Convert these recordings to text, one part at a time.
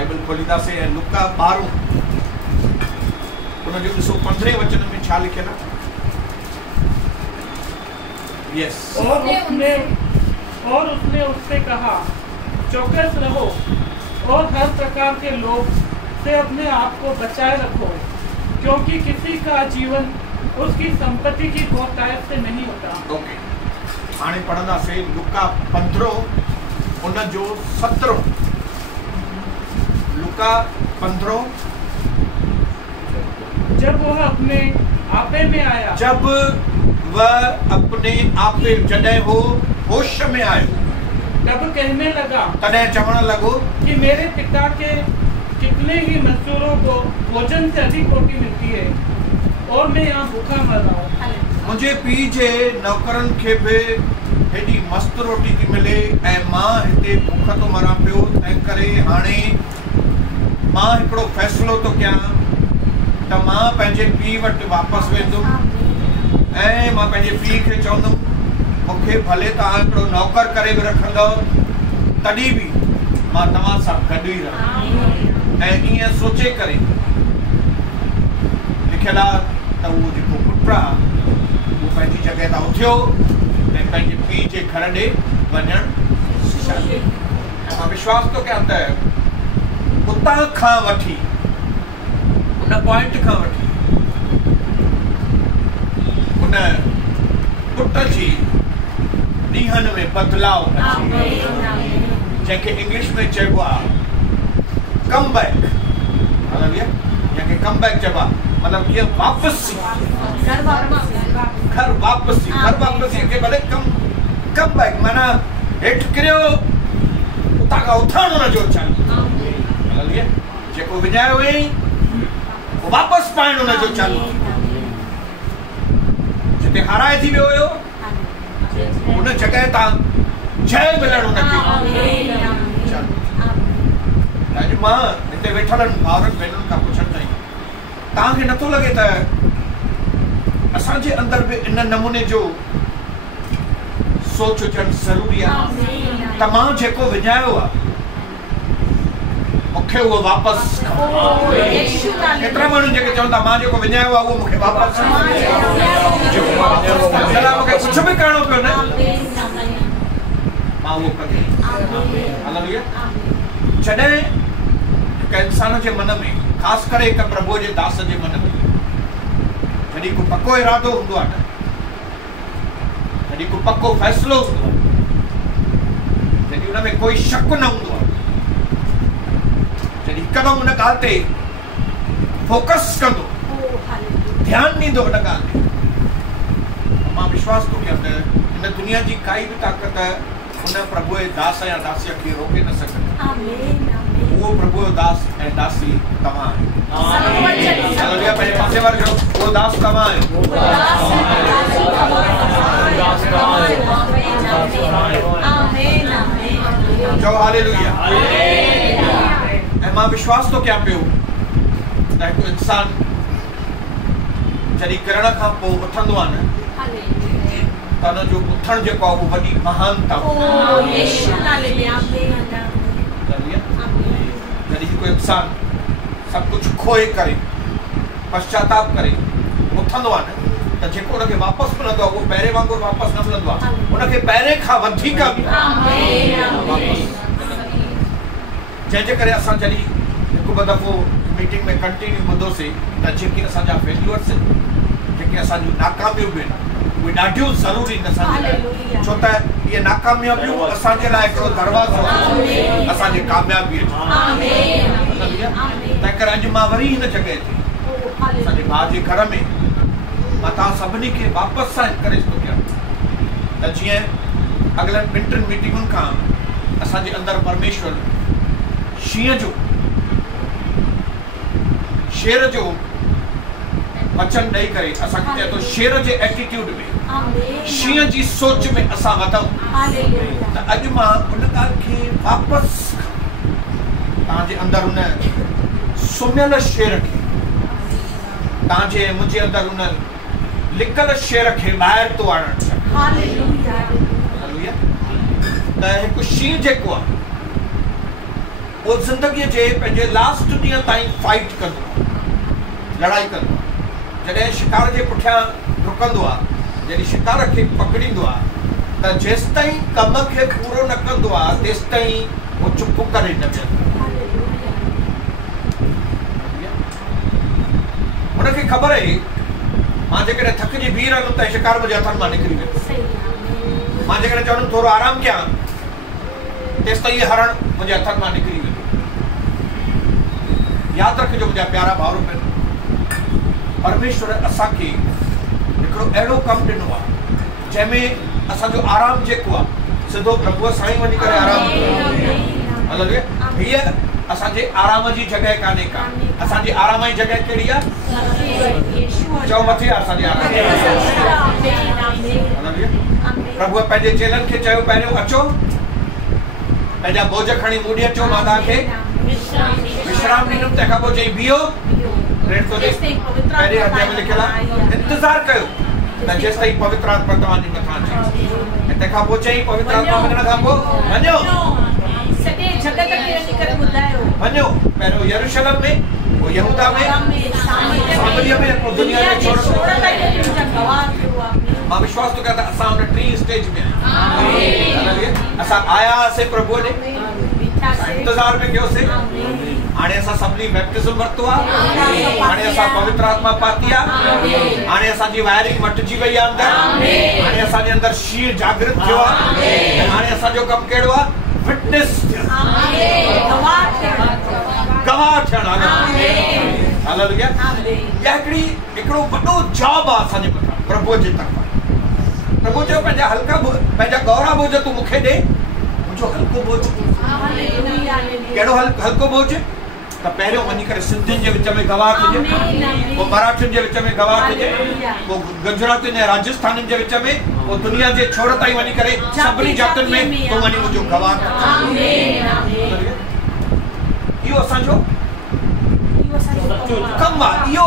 बाइबल खोलींदासीं ऐं लुका 12 उन जो ॾिसो 15 वचन में छा लिखियल आहे। यस। और उसने उससे कहा, चौकस रहो और हर प्रकार के लोभ से अपने आप को बचाए रखो, क्योंकि किसी का जीवन उसकी संपत्ति की बहुतायत से नहीं होता। ओके, हाणे पढ़ंदासीं लुका 15 उन जो 17। लुका 15 जब वह अपने आपे में आया, जब वह अपने आपे जॾहिं हो होश में आयो, तब कहने लगा, तॾहिं चवण लॻो कि मेरे पिता के कितने ही मजदूरों को भोजन से अधिक रोटी मिलती है और मैं यहाँ भूखा मर रहा हूँ। मुझे पीउ जे नौकरनि खे बि हेॾी मस्त रोटी थी मिले ऐं मां हिते भूख थो मरां पियो। तंहिं करे हाणे मां हिकिड़ो फ़ैसिलो थो कयां त मां पंहिंजे पीउ वटि वापसि वेंदुमि ऐं मां पंहिंजे पीउ खे चवंदुमि, मूंखे भले तव्हां हिकिड़ो नौकर करे बि रखंदव, तॾहिं बि मां तव्हां सां गॾु ई रहंदुमि। ऐं ईअं सोचे करे लिखियल आहे त उहो जेको पुटु आहे उहो पंहिंजी जॻह तां उथियो ऐं पंहिंजे पीउ जे घर ॾे वञणु चालियो। मां विश्वास थो कयां त उतां खां वठी उन पॉइंट खां वठी उन पुट जी ॾींहनि में बदलाव अची, जंहिंखे इंग्लिश में चइबो आहे कम बैक, जंहिंखे कम बैक चइबो आहे, मतिलबु कीअं वापसी, घर वापसी खे भले कम बैक माना हेठि किरियो उतां खां उथणु हुनजो चालू, जेको विञायो हुयईं वापसि पाइणु हुनजो चालू, जिते हाराए थी वियो हुयो उन जॻह तां जय मिलणु हुनखे चालू। अॼु मां हिते वेठल भाउरनि भेनरुनि खां पुछणु चाहियां, तव्हांखे नथो लॻे त असांजे अंदरि बि इन नमूने जो सोच हुजणु ज़रूरी आहे त मां जेको विञायो आहे मूंखे उहो वापसि, केतिरा माण्हू जेके चवनि था मां जेको विञायो आहे उहो मूंखे वापसि, मूंखे कुझु बि करणो पियो न मां उहो कंदुमि। जॾहिं हिकु इंसान जे मन में, ख़ासि करे हिकु प्रभु जे दास जे मन में जॾहिं को पको इरादो हूंदो आहे न, जॾहिं को पको फ़ैसिलो हूंदो आहे, जॾहिं हुन में कोई शक न हूंदो आहे, जॾहिं हिकदमि हुन ॻाल्हि ते फोकस कंदो, ध्यानु ॾींदो हुन ॻाल्हि ते, मां विश्वास थो कयां त हिन दुनिया जी काई बि ताक़त हुन प्रभु जे दास या दासीअ खे रोके न सघंदी। उहो प्रभु जो दास ऐं दासी तव्हां आहियो। पंहिंजे पासे वारे जो उहो दास तव्हां आहियो। चओ हालेलुया। ऐं मां विश्वास थो कयां पियो त हिकु इंसान जॾहिं किरण खां पोइ उथंदो आहे न त हुनजो उथणु जेको आहे उहो वॾी महानता, जॾहिं हिकु इंसान सभु कुझु खोए करे पश्चाताप करे उथंदो आहे न त जेको हुनखे वापसि मिलंदो आहे उहो पहिरें वांगुरु वापसि न मिलंदो आहे, हुनखे पहिरें खां वधीक जंहिंजे करे असां जॾहिं हिकु ॿ दफ़ो मीटिंग में कंटिन्यू ॿुधोसीं त जेके असांजा फेल्यूअर्स आहिनि, जेके असांजूं नाकामियूं बि आहिनि, उहे ॾाढियूं ज़रूरी आहिनि असांजे लाइ, छो त इहे नाकामयाबियूं असांजे लाइ हिकिड़ो दरवाज़ो असांजे कामयाबीअ जो। तंहिं करे अॼु मां वरी हिन जॻह ते असांजे भाउ जे घर में मां तव्हां सभिनी खे वापसि सां एनकरेज थो कयां त जीअं अॻिलनि 2-3 मीटिंगुनि खां असांजे अंदरि परमेश्वर शींहं जो, शेर जो वचन ॾेई करे असांखे चए थो शेर जे एटीट्यूड में, शींहं जी सोच में असां वधूं त अॼु मां उन ॻाल्हि खे वापसि तव्हांजे अंदरि उन सुम्हियल शेर खे, तव्हांजे मुंहिंजे अंदरि उन लिकल शेर खे ॿाहिरि थो आणणु चाहियां। त हिकु शींहं जेको आहे वो ज़िंदगी जे पंहिंजे लास्ट ॾींहं ताईं फाइट कंदो आहे, लड़ाई कंदो आहे। जॾहिं शिकार जे पुठियां डुकंदो आहे, जॾहिं शिकार खे पकड़ींदो आहे, त जेसि ताईं कम खे पूरो न कंदो आहे तेसि ताईं वो चुप करे न वेंदो। हुनखे ख़बर आहे मां जेकॾहिं थकिजी बीह रहंदुमि त शिकार मुंहिंजे हथनि मां निकिरी वेंदो। मां जेकॾहिं चवंदुमि थोरो आराम कयां तेसि ताईं हरण मुंहिंजे हथनि मां निकिरी वेंदो। यादि रखिजो मुंहिंजा प्यारा भाउर भेनर, परमेश्वर असांखे हिकिड़ो अहिड़ो कमु ॾिनो आहे जंहिंमें असांजो आराम जेको आहे सिधो प्रभुअ सां ई वञी करे आराम कंदो। हीअ असांजे आराम जी जॻह कान्हे का, असांजी आराम जी जॻह कहिड़ी आहे? चओ मथे असांजी आराम। प्रभुअ पंहिंजे चेलनि खे चयो पहिरियों अचो पंहिंजा बोझ खणी मूं ॾे अचो, मां तव्हांखे विश्राम ॾींदुमि। तंहिंखां पोइ चई बीहो, पहिरें अध्याय में लिखियल आहे इंतज़ार कयो त जेसि ताईं पवित्र आत्मा तव्हांजे मथां अचे। ऐं तंहिंखां पोइ चई पवित्र आत्मा मिलण खां पोइ वञो वञो पहिरियों यरूशलेम में, पोइ यहूदा में, सामरिया में, पोइ दुनिया में छोड़ो। मां विश्वास थो कयां त असां हुन टी स्टेज में आहियूं। असां आया हुआसीं प्रभुअ ॾे, इंतज़ार में कयोसीं, हाणे असां सभिनी बैप्टिज़म वरितो आहे, हाणे असां पवित्र आत्मा पाती आहे, हाणे असांजी वायरिंग मटिजी वई आहे अंदरि, हाणे असांजे अंदरि शीर जागृत थियो आहे। हाणे असांजो कमु कहिड़ो आहे? विटनेस थियणु, गवाह थियणु। हालेलुया। इहा हिकिड़ो वॾो जॉब आहे असांजे मथां प्रभुअ जे तरफ़ां। प्रभु चयो पंहिंजा हल्का पंहिंजा गौरा बोझ तूं मूंखे ॾे, मुंहिंजो हल्को बोझ। कहिड़ो हल्को बोझ? त पहिरियों वञी करे सिंधियुनि जे विच में गवाह थिजे, पोइ मराठियुनि जे विच में गवाह थिजे, पोइ गुजरातियुनि ऐं राजस्थानियुनि जे विच में, पोइ दुनिया जे छोर ताईं वञी करे सभिनी जातियुनि में तूं वञी मुंहिंजो गवाह कर। इहो असांजो कमु आहे। इहो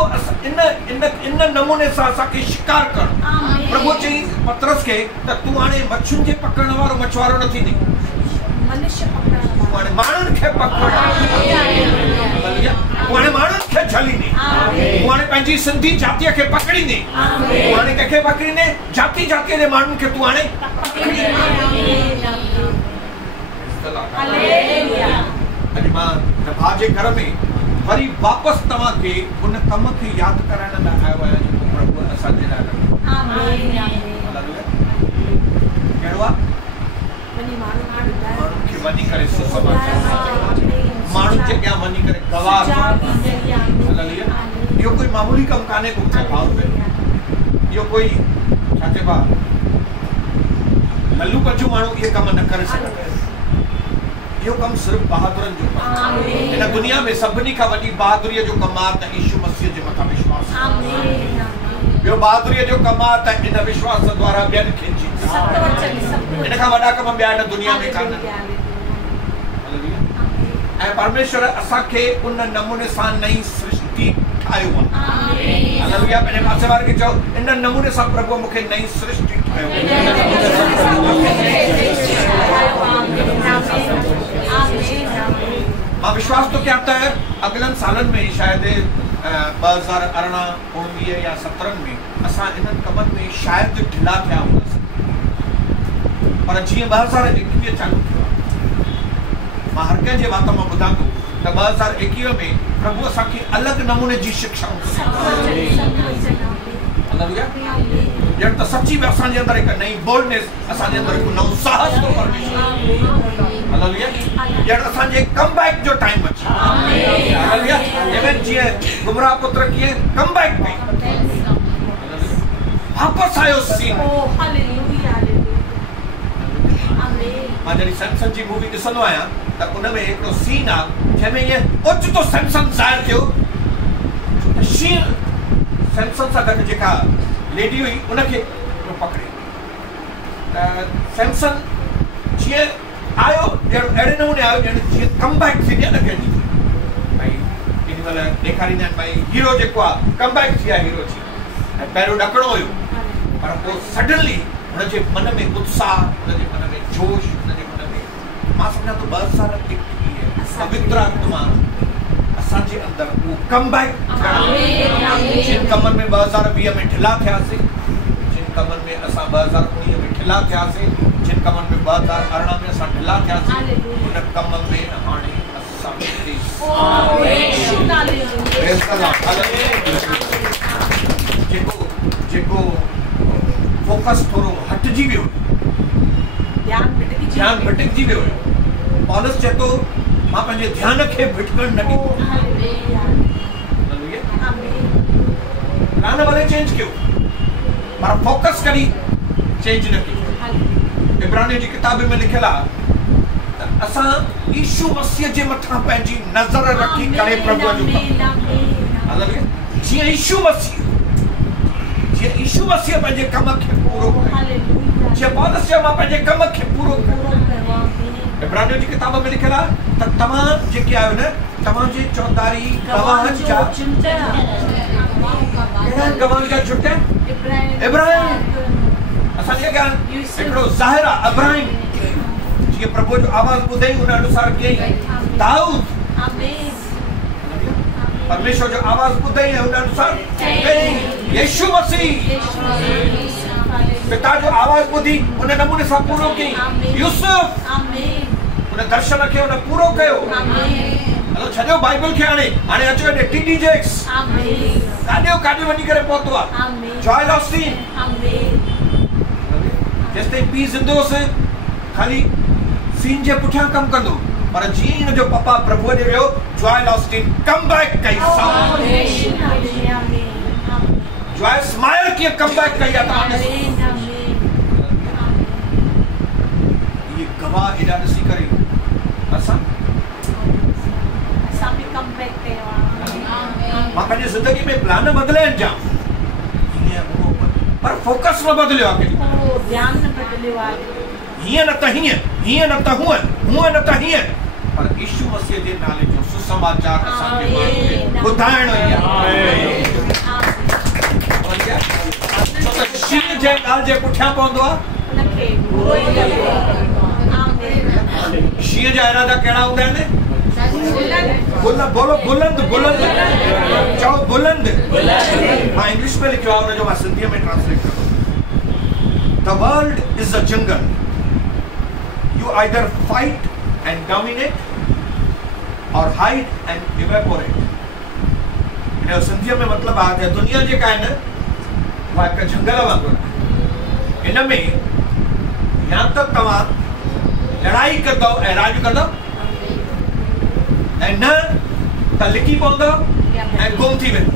इन नमूने सां असांखे शिकार करणु। प्रभु चई पतरस खे त तूं हाणे मच्छियुनि खे पकड़ण वारो मछुआरो न थींदी, हाणे माण्हुनि खे पकड़, हाणे माण्हुनि खे झलींदी, हाणे पंहिंजी सिंधी जातीअ खे पकड़ींदी, हाणे कंहिंखे पकड़ींदे? जाती जातीअ जे माण्हुनि खे तूं हाणे अॼु मां भाउ जे घर में वरी वापसि तव्हांखे उन कम खे यादि कराइण लाइ आयो आहियां जेको प्रभु असांजे लाइ कहिड़ो आहे? माण्हुनि खे वञी करे माण्हुनि जे अॻियां वञी करे गवाह। इहो कोई मामूली कमु कान्हे को भाउ भेण, इहो कोई छा चइबो आहे लल्लू पंजू माण्हू इहे कम न करे सघंदा। इहो कमु सिर्फ़ु बहादुरनि जो कमु आहे। हिन दुनिया में सभिनी खां वॾी बहादुरीअ जो कमु आहे त यीशु मसीह जे मथां विश्वास। ॿियो बहादुरीअ जो कमु आहे त इन विश्वास द्वारा ॿियनि खे जीत। इन खां वॾा कम ॿिया हिन दुनिया में कान्हनि। ऐं परमेश्वर असांखे उन नमूने सां नई सृष्टि ठाहियो आहे। हालेलुया। पंहिंजे पासे वारे खे चओ इन नमूने सां प्रभु मूंखे नई सृष्टि ठाहियो। मां विश्वास थो कयां त अॻिलनि सालनि में शायदि 2018, 19 या 17 में असां इन्हनि कमनि में शायदि ढिला थिया हुआसीं, पर जीअं 2021 चालू थियो आहे, मां हर कंहिंजे वात मां ॿुधां थो त 2021 में प्रभु असांखे अलॻि नमूने जी शिक्षाऊं ॼण त सची में असांजे अंदरि हिकु नई बोल्डनेस, असांजे अंदरि हिकु नओं साहस थो ॼण असांजे कमबैक जो टाइम अचे। जीअं गुमराह पुत्र कीअं कमबैक कई, वापसि आयो सीन। मां जॾहिं सैमसन जी मूवी ॾिसंदो आहियां त उन में हिकिड़ो सीन आहे जंहिंमें ईअं ओचितो सैमसन ज़ाहिर थियो। शीर सैमसन सां गॾु जेका लेडी हुई उनखे पकड़े त सैमसन जीअं आयो ॼण अहिड़े नमूने आयो ॼण जीअं कमबैक थींदी आहे न कंहिंजी। भई केॾी महिल ॾेखारींदा आहिनि भई हीरो जेको आहे कमबैक थी आहे हीरो जी, ऐं पहिरियों ॾकणो हुयो, पर पोइ सडनली हुनजे मन में उत्साह, हुनजे मन में जोश, हुनजे मन में, मां सम्झां थो 2021 पवित्र आत्मा असांजे अंदर वो कम बैक जिन कमन में 2020 में ढिला थियासीं, जिन कमन में असां 2019 में ढिला थियासीं, जिन कमन में 2018 में असां ढिला थियासीं, उन कम में हाणे असां जेको फोकस थोरो हटजी वियो, ध्यान भटकजी वियो। पौलुस चए थो मां पंहिंजे ध्यान खे भटकण न ॾींदो। प्लान भले चेंज कयो पर फोकस करी चेंज न कयो। इब्रानियों जी किताब में लिखियल आहे त असां यीशु मसीह जे मथां पंहिंजी नज़र रखी करे प्रभु जो जीअं यीशु मसीह पंहिंजे कम खे पूरो करे, जीअं पौलुस चयो मां पंहिंजे कम खे पूरो कयो। इब्रानियों जी किताब में लिखियल आहे त तव्हां जेके आहियो न, तव्हांजे चौधारी गवाहनि जा गवाहनि जा छुटिया इब्राहिम। असांजे अॻियां हिकिड़ो ज़ाहिर आहे इब्राहिम, जीअं प्रभु जो आवाज़ ॿुधई उन अनुसार कयईं। दाऊद परमेश्वर जो आवाज़ ॿुधई ऐं उन अनुसार कयईं। यीशु मसीह पिता जो आवाज़ ॿुधी उन नमूने सां पूरो कयईं। यूसुफ उन दर्शन खे उन पूरो कयो। हलो छॾियो बाइबल खे, हाणे अचो हेॾे टी.डी. जेक्स काॾे वञी करे पहुतो आहे। जॉयल ऑस्टीन जेसिताईं पीउ ज़िंदो हुयुसि ख़ाली सीन जे पुठियां कमु कंदो, पर जीअं हिन जो पप्पा प्रभु ॾे वियो, जॉयल ऑस्टीन कम बैक कई। जॉयल स्माइल कीअं कम बैक कई आहे तव्हां ये गवाह हेॾा ॾिसी करे असां भी कम बैक कयो। मां पंहिंजी ज़िंदगी में प्लान बदिलिया आहिनि जाम, पर फोकस न बदिलियो आहे। ध्यान न बदिलियो आहे। हीअं न त हीअं, हीअं न त हूअं, हूअं न त हीअं, पर यीशु मसीह जे नाले जो सुसमाचार असांखे माण्हुनि खे ॿुधाइणो ई आहे। छो त शींहं जंहिं ॻाल्हि जे पुठियां पवंदो आहे उनखे पूरो ई आमीन। शींहं जा इरादा कहिड़ा हूंदा आहिनि? बोलो बुलंद बुलंद, चओ बुलंद। मां इंग्लिश में लिखियो आहे, उनजो मां सिंधीअ में ट्रांसलेट कंदो। The world is a jungle, you either fight and dominate और हाइड एंड इवेपोरेट। इनजो सिंधीअ में मतिलबु आहे त दुनिया जेका आहे न उहा हिकु जंगल वांगुरु आहे। इन में या त तव्हां लड़ाई कंदव ऐं राज कंदव, ऐं न त लिकी पवंदव ऐं गुम थी वेंदव।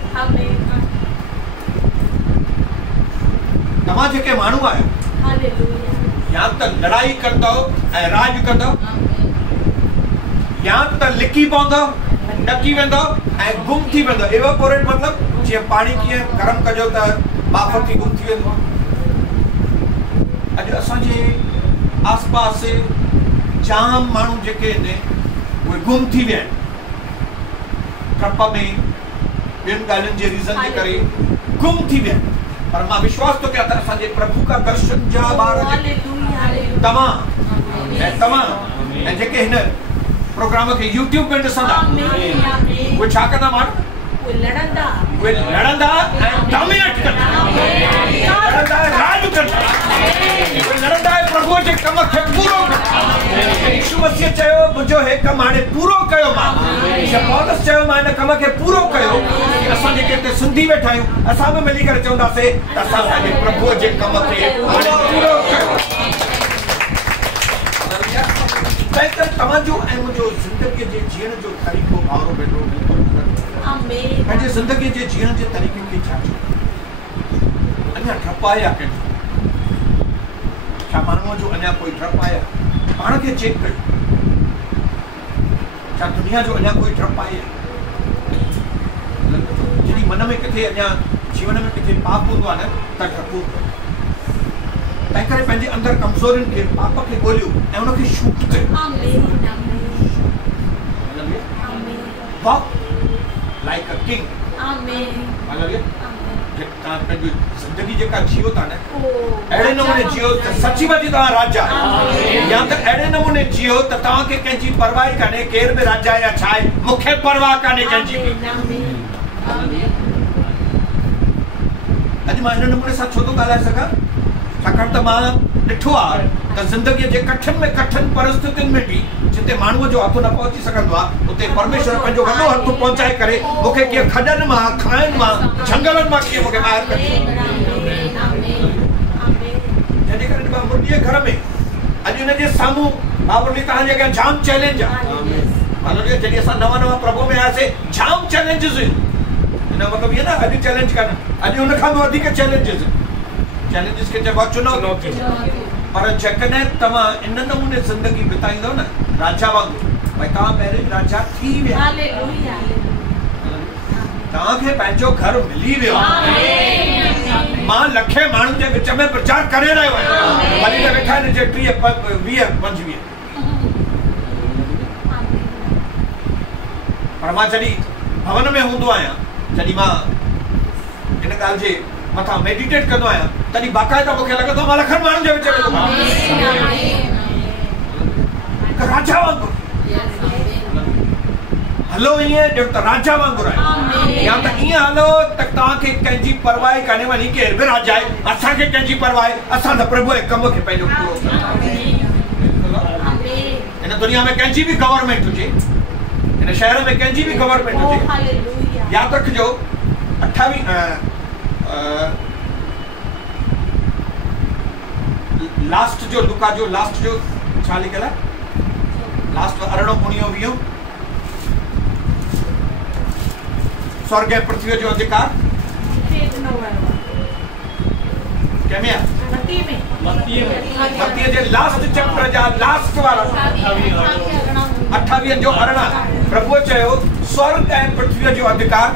तव्हां जेके माण्हू आहियो, या त लड़ाई कंदव ऐं राज कंदव, या त लिकी पवंदव, ॾकी वेंदव ऐं गुम थी वेंदव। इवेपोरेट मतिलबु जीअं पाणी कीअं गरम कजो त बाफ़ थी गुम थी वेंदो। अॼु असांजे आस पास जाम माण्हू जेके आहिनि उहे गुम थी विया आहिनि, ट्रप में ॿियनि ॻाल्हियुनि जे रीज़न जे करे गुम थी विया आहिनि। पर मां विश्वास थो कयां त असांजे प्रभु का दर्शन जा ॿार तव्हां ऐं जेके हिन प्रोग्राम खे यूट्यूब में ॾिसंदा, उहे छा कंदा माण्हू? उहे लड़ंदा ऐं डोमिनेट कंदा, लड़ंदा ऐं राज कंदा, उहे लड़ंदा ऐं प्रभुअ जे कम खे पूरो कंदा। यीशु मसीह चयो मुंहिंजो हे कमु हाणे पूरो कयो मां। पौलुस चयो मां हिन कम खे पूरो कयो। असां जेके हिते सिंधी वेठा आहियूं, असां बि मिली करे चवंदासीं त असां पंहिंजे प्रभुअ जे कम खे हाणे पूरो कयो। तव्हांजो ऐं मुंहिंजो ज़िंदगीअ जे जीअण जो तरीक़ो भाउरो भेटो पंहिंजे ज़िंदगीअ जे जीअण जे तरीक़े खे छा अञा डपु आहे या कंहिंजो? छा माण्हूअ जो अञा कोई डपु आहे? पाण खे चेक कयो, छा दुनिया जो अञा कोई डपु आहे? जॾहिं मन में किथे अञा जीवन में किथे पाप हूंदो आहे न त डपु। तंहिं करे पंहिंजे अंदरि कमज़ोरियुनि खे, पाप खे ॻोल्हियो ऐं उनखे शूट कयो। Walk like a king. तव्हां पंहिंजी ज़िंदगी जेका जियो था न अहिड़े नमूने जियो त सची मुची तव्हां राजा या त अहिड़े नमूने जियो त तव्हांखे कंहिंजी परवाह कान्हे केर बि राजा या छा आहे मूंखे परवाह कान्हे कंहिंजी बि। अॼु मां हिन नमूने सां छो थो ॻाल्हाए सघां छाकाणि त मां ॾिठो आहे त ज़िंदगीअ जे कठिन में कठिन परिस्थितियुनि में बि जिते माण्हूअ जो हथ न पहुची सघंदो आहे उते परमेश्वर पंहिंजो वॾो हथ पहुचाए करे मूंखे कीअं खॾनि मां खाइनि मां झंगलनि मां कीअं मूंखे ॿाहिरि कढी जंहिंजे करे मां मुंहिंजे घर में अॼु हिनजे साम्हूं बाबुली तव्हांजे अॻियां जाम चैलेंज आहे जॾहिं असां नवां नवां प्रभु में आयासीं जाम चैलेंजिस हुयूं हिन मतिलबु इहो न अॼु चैलेंज कान अॼु हुन खां बि वधीक चैलेंजिस चैलेंजिस खे चइबो आहे चुनौती पर जेकॾहिं तव्हां इन नमूने ज़िंदगी बिताईंदव न राजा वांगुरु भई तव्हां पहिरीं राजा थी विया तव्हांखे पंहिंजो घर मिली वियो मां लखे माण्हुनि जे विच में प्रचार करे रहियो आहियां भली त वेठा आहिनि 30 20 25 पर मां जॾहिं भवन में हूंदो आहियां जॾहिं मां इन ॻाल्हि जे मथां मेडिटेट कंदो आहियां तॾहिं बाक़ाइदा मूंखे लॻंदो मां लखनि माण्हुनि जे विच में राजा वांगुरु हलो ईअं ॼण त राजा वांगुरु आहे या त ईअं हलो त तव्हांखे कंहिंजी परवाह कान्हे वञी केर बि राजा आहे असांखे कंहिंजी परवाह असां त प्रभु जे कम खे पंहिंजो पूरो हिन दुनिया में कंहिंजी बि गवर्नमेंट हुजे हिन शहर में कंहिंजी बि गवर्नमेंट हुजे यादि रखिजो 28 लास्ट जो लुका जो लास्ट जो छा लिखियल आहे लास्ट 18:19 स्वर्ग ऐं पृथ्वी जो अधिकार कंहिंमें आहे मत्तीअ जे लास्ट चैप्टर जा लास्ट वारा 28 जो 18 प्रभुअ चयो स्वर्ग ऐं पृथ्वी जो अधिकार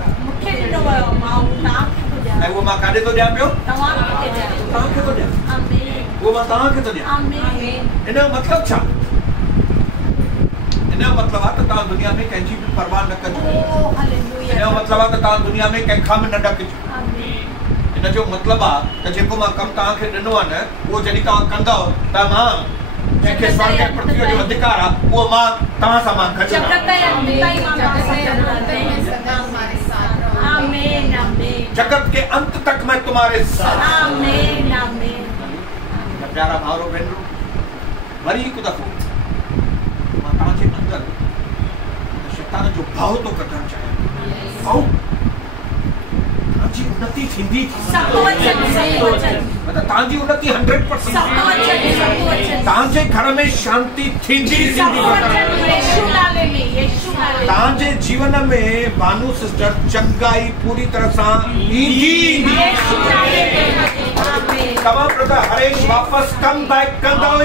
ऐं उहो मां काॾे थो ॾियां पियो तव्हांखे थो ॾियां उहो मां तव्हांखे थो ॾियां हिन जो मतिलबु छा हिन जो मतिलबु आहे त तव्हां दुनिया में कंहिंजी बि परवाह न कजो हिन जो मतिलबु आहे त तव्हां दुनिया में कंहिंखां बि न ॾकिजो हिन जो मतिलबु आहे त जेको मां कमु तव्हांखे ॾिनो आहे न उहो जॾहिं तव्हां कंदव त मां जंहिंखे स्वर्ग ऐं पृथ्वी जो अधिकार आहे उहो मां तव्हां सां मां गॾु जगत के अंत तक मैं तुम्हारे साथ प्यारा भावरो भेनरो वरी हिकु दफ़ो मां तव्हांजे अंदरि शैतान जो भाव थो कढणु चाहियां तव्हांजी उन्नति थींदी मतलब तव्हांजी उन्नति 100% तव्हांजे घर में शांति थींदी तव्हांजे जीवन में भानु सिस्टर चंगाई पूरी तरह सां ईंदी तव्हां ब्रदर हरेश वापस कम बैक कंदा ई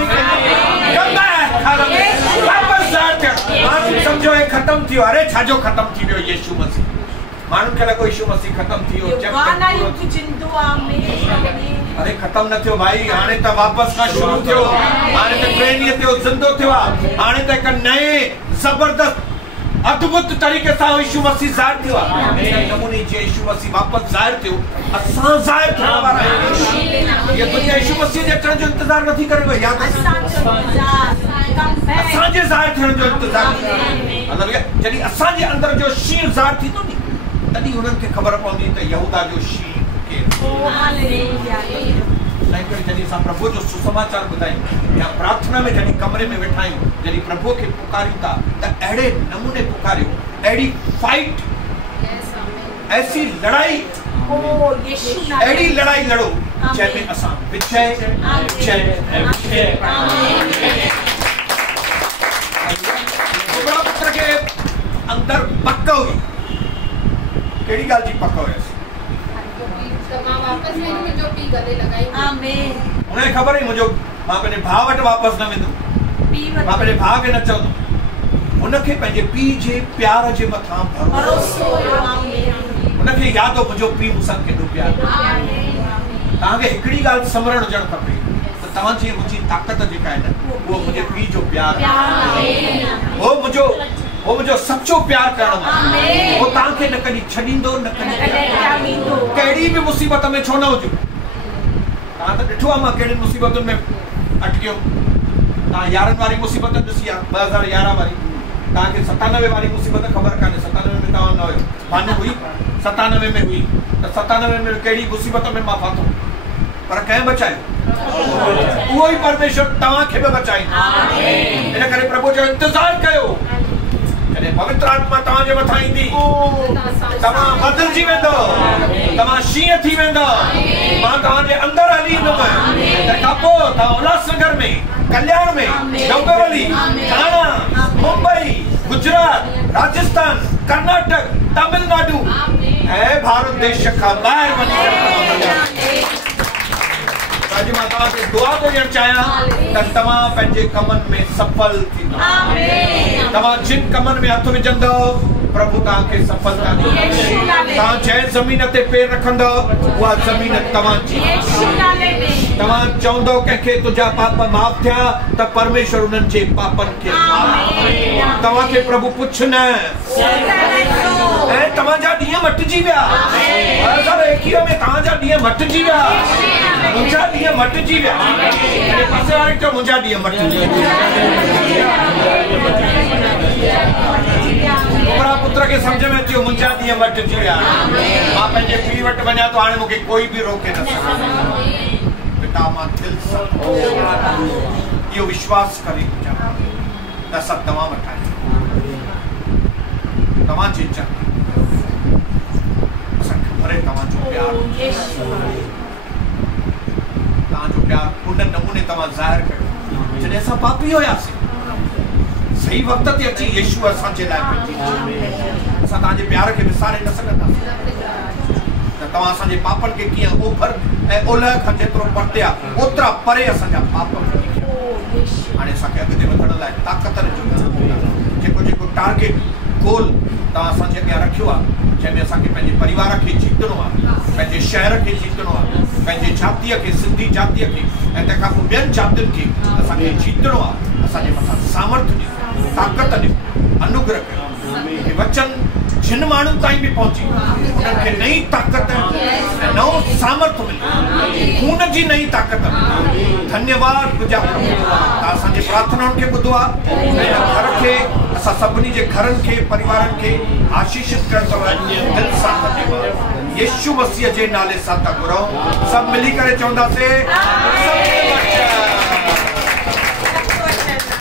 समझो हे ख़त्म थियो अरे छाजो ख़त्म थी वियो यीशु मसीह माण्हुनि खे लॻो यीशु मसीह ख़त्म थी वियो अरे ख़त्म न थियो भाई हाणे त वापसि खां शुरू थियो हाणे त 3 ॾींहं थियो ज़िंदो थियो आहे हाणे त हिकु नए ज़बरदस्त अद्भुत तरीक़े सां यीशु मसीह ज़ाहिर थियो आहे नमूने जीअं यीशु मसीह वापसि ज़ाहिर थियो असां ज़ाहिर थियण वारा आहियूं ये दुनिया यीशु मसीह जे अचण जो इंतज़ार नथी करे वई यादि असांजे ज़ाहिर थियण जो इंतज़ार मतिलबु जॾहिं असांजे अंदरि जो शींहुं ज़ाहिर थींदो नी तॾहिं हुननि खे ख़बर पवंदी त यहूदा जो शींहुं केरु जॾहिं असां प्रभु जो सुसमाचार ॿुधायूं या प्रार्थना में जॾहिं कमरे में वेठा आहियूं जॾहिं प्रभु खे पुकारियूं था त अहिड़े नमूने पुकारियो अहिड़ी फाइट ऐसी लड़ाई अहिड़ी लड़ाई लड़ो जंहिंमें असां विजय पुत्र के अंदर पक हुई कहिड़ी ॻाल्हि जी पक हुयसि उन्हें ख़बर ही मुझे मां पंहिंजे भाउ वटि वापसि न वेंदुमि मां पंहिंजे भाउ खे न चवंदुमि उनखे पंहिंजे पीउ जे प्यार जे मथां भरोसो उनखे यादि हो मुंहिंजो पीउ मूंसां केॾो प्यार तव्हांखे हिकिड़ी ॻाल्हि समरण हुजणु खपे त तव्हांजी मुंहिंजी ताक़त जेका आहे न उहो मुंहिंजे पीउ जो प्यार हो वो मुझे सच्चो प्यार करणो वो ताके न कदी छडींदो न कदी केड़ी भी मुसीबत में छो न होजो ता तो डिठो मां केड़ी मुसीबतन में अटकियो ता यारन वाली मुसीबत दसिया 2011 वाली ताके 97 वाली मुसीबत खबर काने 97 में ता न होयो माने हुई 97 में हुई तो 97 में केड़ी मुसीबत में मां फातो पर कह बचायो वो ही परमेश्वर तवा के भी बचाई आमीन इन करे प्रभु जो इंतजार कयो जने पवित्र आत्मा तवा जे मथाई दी तवा बदल जी वेंदो तवा शीय थी वेंदो मां तवा जे अंदर हली न त कापो ता उल्लासनगर में कल्याण में डोंबिवली ठाणा मुंबई गुजरात राजस्थान कर्नाटक तमिलनाडु ऐ भारत देश का बाहर बनी आज माता के दुआ तो ॾियणु चाहियां त तव्हां पंहिंजे कमनि में सफल थींदो आमीन तव्हां जिन कमनि में हथ विझंदो प्रभु तव्हांखे सफलता ॾींदो तव्हां जंहिं ज़मीन ते पेर रखंदो उहा ज़मीन तव्हांजी तव्हां चवंदो कंहिंखे तुंहिंजा पाप माफ़ थिया त परमेश्वर उन्हनि जे पापनि खे तव्हांखे प्रभु पुछ न ऐं तव्हांजा ॾींहं मटिजी विया 2021 में तव्हांजा ॾींहं मटिजी विया मुंहिंजा ॾींहं मटिजी विया पासे वारे चओ मुंहिंजा ॾींहं मटिजी विया पुत्र के समझ में अचो मुंहिंजा ॾींहं मटिजी विया मां पंहिंजे पीउ वटि वञा तो हाणे मूंखे कोई बि रोके न सघे पिता मां दिलि सां इहो विश्वास करे त सभु तव्हां वटि आहे तव्हां जे असांखे भरे तव्हांजो प्यार तव्हांजो प्यार उन नमूने तव्हां ज़ाहिर कयो जॾहिं असां पापी हुयासीं सही वक्त ते अची यीशु असांजे लाइ असां तव्हांजे प्यार खे विसारे न सघंदासीं त तव्हां असांजे पापनि खे कीअं ओभर ऐं ओलह खां जेतिरो परते आहे ओतिरा परे असांजा पाप हाणे असांखे अॻिते वधण लाइ ताक़त ॾिजो जेको जेको टारगेट गोल तव्हां असांजे अॻियां रखियो आहे जंहिंमें असांखे पंहिंजे परिवार खे जीतणो आहे पंहिंजे शहर खे जीतणो आहे पंहिंजे जातीअ खे सिंधी जातीअ खे ऐं तंहिंखां पोइ ॿियनि जातियुनि खे असांखे जीतणो आहे असांजे मथां सामर्थ्य ॾियो ताक़त ॾियो अनुग्रह कयो वचन जिन माण्हुनि ताईं बि पहुची उन्हनि खे नई ताक़त ऐं नओं सामर्थ्य मिले खून जी नई ताक़त धन्यवाद गुज़ार तव्हां असांजे प्रार्थनाउनि खे ॿुधो आहे ऐं घर खे असां सभिनी जे घरनि खे परिवारनि खे आशीषित करणु अथव दिलि सां धन्यवाद यीशु मसीह जे नाले सां था घुरूं सभु मिली करे चवंदासीं